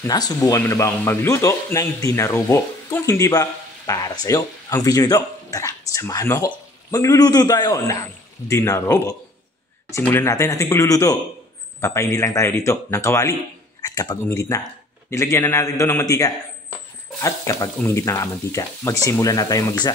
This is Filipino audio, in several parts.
Nasubukan mo na bang magluto ng dinarobo? Kung hindi ba, para sa'yo ang video nito. Tara, samahan mo ako. Magluluto tayo ng dinarobo. Simulan natin ating pagluluto. Papainit lang tayo dito ng kawali. At kapag uminit na, nilagyan na natin ito ng mantika. At kapag uminit na nga ang mantika, magsimula na tayo mag-isa.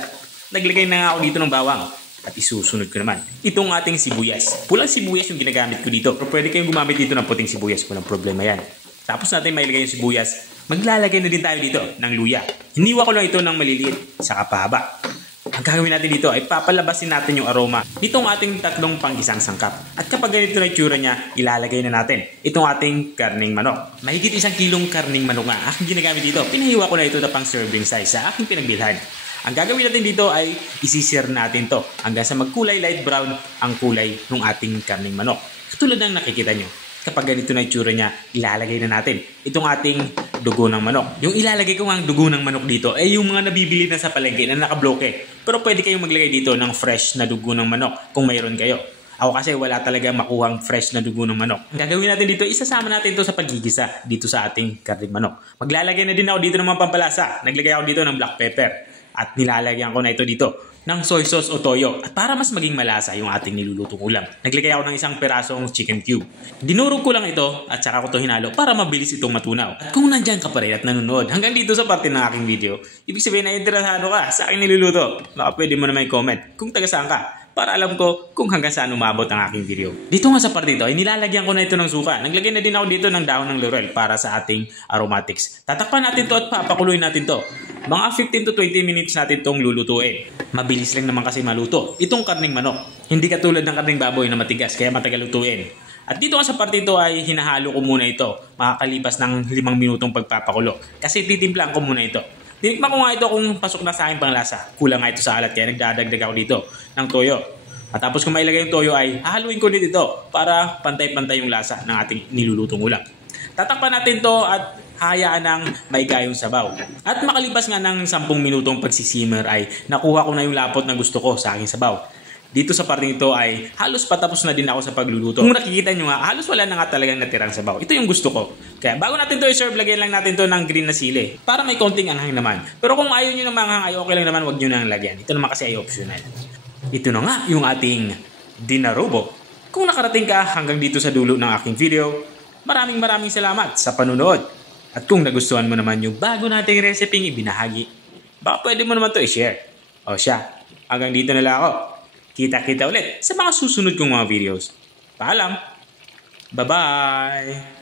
Naglagay na nga ako dito ng bawang. At isusunod ko naman itong ating sibuyas. Pulang sibuyas yung ginagamit ko dito. Pero pwede kayong gumamit dito ng puting sibuyas. Walang problema yan. Tapos natin mailagay yung sibuyas. Maglalagay na din tayo dito ng luya. Hiniwa ko lang ito ng maliliit sa kapahaba. Ang gagawin natin dito ay papalabasin natin yung aroma nitong ating tatlong panggisang sangkap. At kapag ganito na itsura niya, ilalagay na natin itong ating karning manok. Mahigit 1 kilong karning manok nga aking ginagamit dito. Pinahiwa ko na ito na pang serving size sa aking pinagbilhan. Ang gagawin natin dito ay isisir natin to hanggang sa magkulay light brown ang kulay ng ating karning manok. Katulad ng nakikita nyo. Kapag ganito na itsura niya, ilalagay na natin itong ating dugo ng manok. Yung ilalagay ko ang dugo ng manok dito ay yung mga nabibili na sa palengke na nakabloke. Pero pwede kayong maglagay dito ng fresh na dugo ng manok kung mayroon kayo. Ako kasi wala talaga makuhang fresh na dugo ng manok. Ang gagawin natin dito, isasama natin ito sa paggigisa dito sa ating karning manok. Maglalagay na din ako dito ng mga pampalasa. Naglagay ako dito ng black pepper. At nilalagyan ko na ito dito ng soy sauce o toyo. At para mas maging malasa yung ating nilulutong ulam, naglagay ako ng 1 perasong chicken cube. Dinurog ko lang ito at saka ko ito hinalo para mabilis itong matunaw. At kung nandyan ka pa rin at nanonood hanggang dito sa parte ng aking video, ibig sabihin na interesado ka sa aking niluluto. Baka pwede mo naman i-comment kung taga saan ka, para alam ko kung hanggang saan umabot ang aking video. Dito nga sa parte ito, ay nilalagyan ko na ito ng suka. Naglagay na din ako dito ng dahon ng laurel para sa ating aromatics. Tatakpan natin to at papakuloy natin to. Mga 15 to 20 minutes natin itong lulutuin. Mabilis lang naman kasi maluto itong karning manok. Hindi katulad ng karning baboy na matigas kaya matagal lutuin. At dito nga sa parte ito ay hinahalo ko muna ito makakalipas ng 5 minutong pagpapakulo. Kasi titimplang ko muna ito. Tinikman ko nga ito kung pasok na sa aking panglasa. Kulang nga ito sa alat kaya nagdadagdag ako dito ng toyo. At tapos kung mailagay yung toyo ay hahaluin ko ulit ito para pantay-pantay yung lasa ng ating nilulutong ulam. Tatakpan natin to at hayaan ng maigayong sabaw. At makalipas nga ng 10 minutong pagsisimmer ay nakuha ko na yung lapot na gusto ko sa aking sabaw. Dito sa parte nito ay halos patapos na din ako sa pagluluto. Kung nakikita nyo nga, halos wala na nga talagang natirang sabaw. Ito yung gusto ko. Kaya bago natin to i-serve, lagyan lang natin to ng green na sili para may konting anghang naman. Pero kung ayaw nyo ng manghang ay okay lang naman, wag nyo nang lagyan. Ito naman kasi ay optional. Ito na nga yung ating dinarobo. Kung nakarating ka hanggang dito sa dulo ng aking video, maraming salamat sa panunood. At kung nagustuhan mo naman yung bago nating recipe ibinahagi, baka pwede mo naman to i-share. O siya, hanggang dito na lang ako. Kita-kita ulit sa mga susunod kong mga videos. Paalam! Bye-bye!